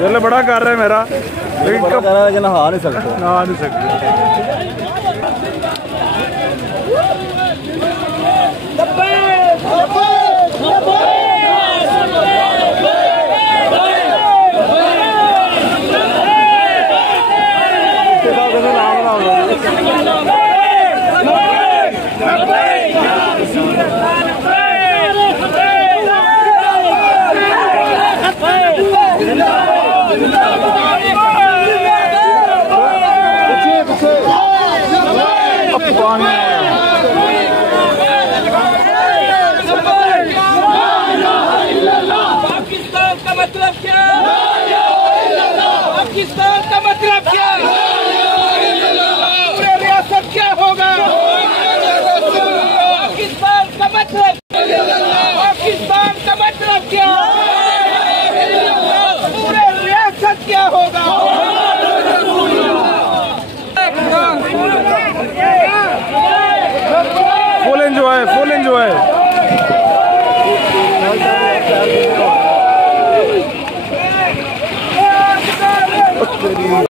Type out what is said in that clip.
दिल बड़ा कर रहा है मेरा, लेकिन नहा नहीं सकते, नहा नहीं सकते। पाकिस्तान का मतलब क्या? पाकिस्तान का मतलब क्या? पूरे रियासत क्या होगा? पाकिस्तान का मतलब, पाकिस्तान का मतलब क्या? पूरे रियासत क्या होगा? Full enjoy.